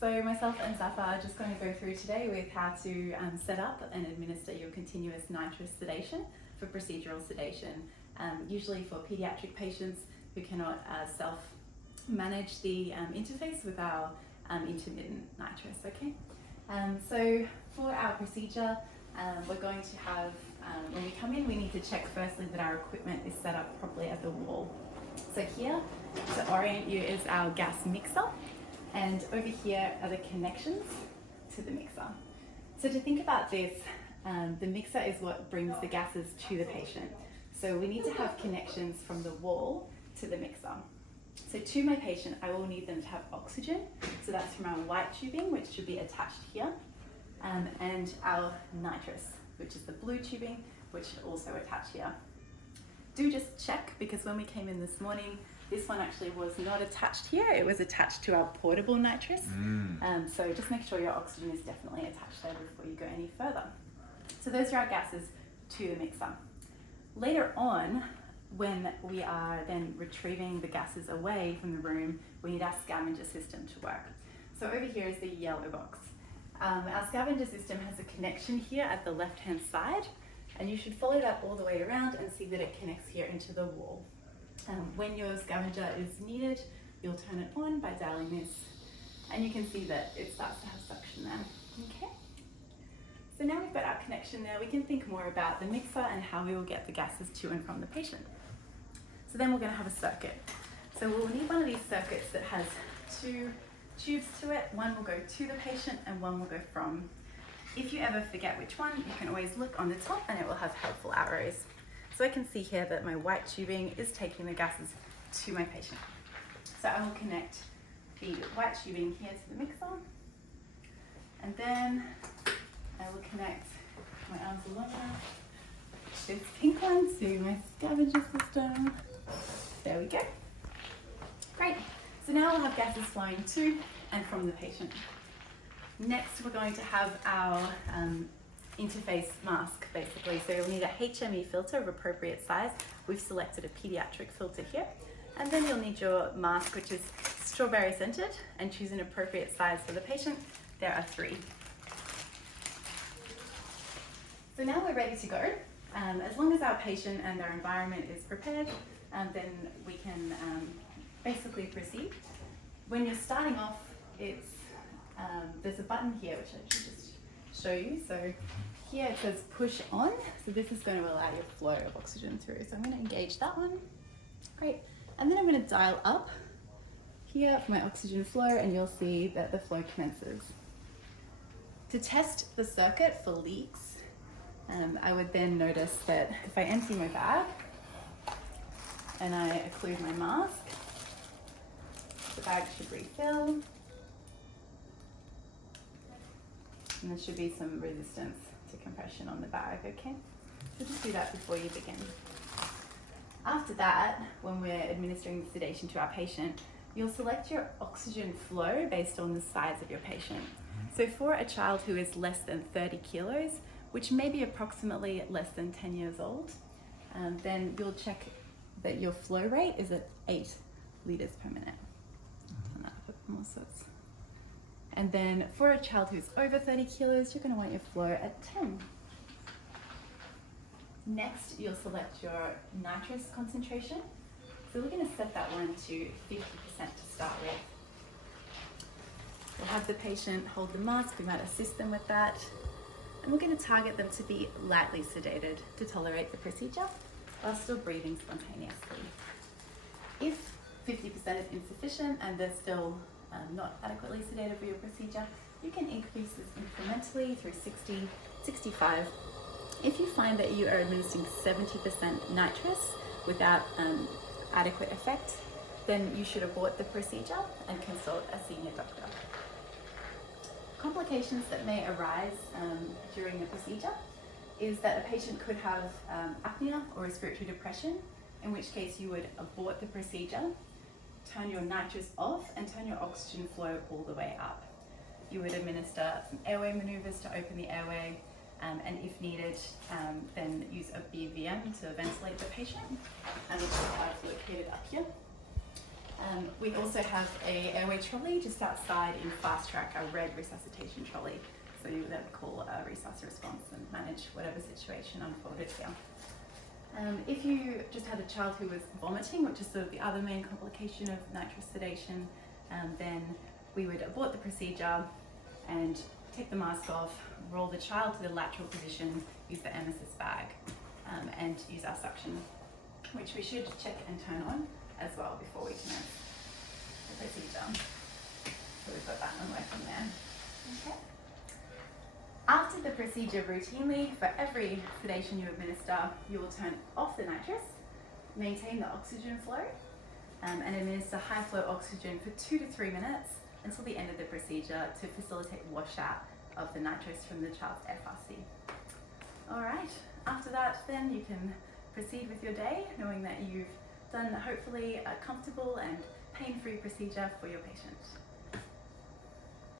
So myself and Safa are just going to go through today with how to set up and administer your continuous nitrous sedation for procedural sedation, usually for pediatric patients who cannot self-manage the interface with our intermittent nitrous, okay? So for our procedure, we're going to have, when we come in, we need to check firstly that our equipment is set up properly at the wall. So here, to orient you, is our gas mixer, and over here are the connections to the mixer. So to think about this, the mixer is what brings the gases to the patient. So we need to have connections from the wall to the mixer. So to my patient, I will need them to have oxygen. So that's from our white tubing, which should be attached here, and our nitrous, which is the blue tubing, which should also attach here. Do just check, because when we came in this morning, this one actually was not attached here. It was attached to our portable nitrous. So just make sure your oxygen is definitely attached there before you go any further. So those are our gases to the mixer. Later on, when we are then retrieving the gases away from the room, we need our scavenger system to work. So over here is the yellow box. Our scavenger system has a connection here at the left-hand side, and you should follow that all the way around and see that it connects here into the wall. When your scavenger is needed, you'll turn it on by dialing this, and you can see that it starts to have suction there. Okay. So now we've got our connection there, we can think more about the mixer and how we will get the gases to and from the patient. So then we're going to have a circuit. So we'll need one of these circuits that has two tubes to it. One will go to the patient and one will go from. If you ever forget which one, you can always look on the top and it will have helpful arrows. So I can see here that my white tubing is taking the gases to my patient. So I will connect the white tubing here to the mixer, and then I will connect my arms along this pink one to my scavenger system. There we go. Great. So now we'll have gases flowing to and from the patient. Next, we're going to have our interface mask, basically. So you'll need a HME filter of appropriate size. We've selected a pediatric filter here. And then you'll need your mask, which is strawberry scented, and choose an appropriate size for the patient. There are 3. So now we're ready to go. As long as our patient and our environment is prepared, then we can basically proceed. When you're starting off, there's a button here which I should just show you. So here it says push on. So this is going to allow your flow of oxygen through. So I'm going to engage that one. Great. And then I'm going to dial up here for my oxygen flow, and you'll see that the flow commences. To test the circuit for leaks, I would then notice that if I empty my bag and I occlude my mask, the bag should refill. And there should be some resistance to compression on the bag, okay? So just do that before you begin. After that, when we're administering the sedation to our patient, you'll select your oxygen flow based on the size of your patient. So for a child who is less than 30 kilos, which may be approximately less than 10 years old, then you'll check that your flow rate is at 8 liters per minute. Turn that up a bit more so it's... And then for a child who's over 30 kilos, you're going to want your flow at 10. Next, you'll select your nitrous concentration. So we're going to set that one to 50% to start with. We'll have the patient hold the mask, we might assist them with that. And we're going to target them to be lightly sedated to tolerate the procedure while still breathing spontaneously. If 50% is insufficient and they're still not adequately sedated for your procedure, you can increase this incrementally through 60, 65. If you find that you are administering 70% nitrous without adequate effect, then you should abort the procedure and consult a senior doctor. Complications that may arise during the procedure is that a patient could have apnea or respiratory depression, in which case you would abort the procedure, turn your nitrous off, and turn your oxygen flow all the way up. You would administer some airway maneuvers to open the airway, and if needed, then use a BVM to ventilate the patient, and which we have located up here. We also have a airway trolley just outside in Fast Track, a red resuscitation trolley. So you would then call a resus response and manage whatever situation unfolded here. If you just had a child who was vomiting, which is sort of the other main complication of nitrous sedation, then we would abort the procedure and take the mask off, roll the child to the lateral position, use the emesis bag, and use our suction, which we should check and turn on as well before we commence the procedure. So we've got that one working there. Okay. After the procedure, routinely, for every sedation you administer, you will turn off the nitrous, maintain the oxygen flow, and administer high flow oxygen for 2 to 3 minutes until the end of the procedure to facilitate washout of the nitrous from the child's FRC. All right, after that, then you can proceed with your day, knowing that you've done hopefully a comfortable and pain-free procedure for your patient.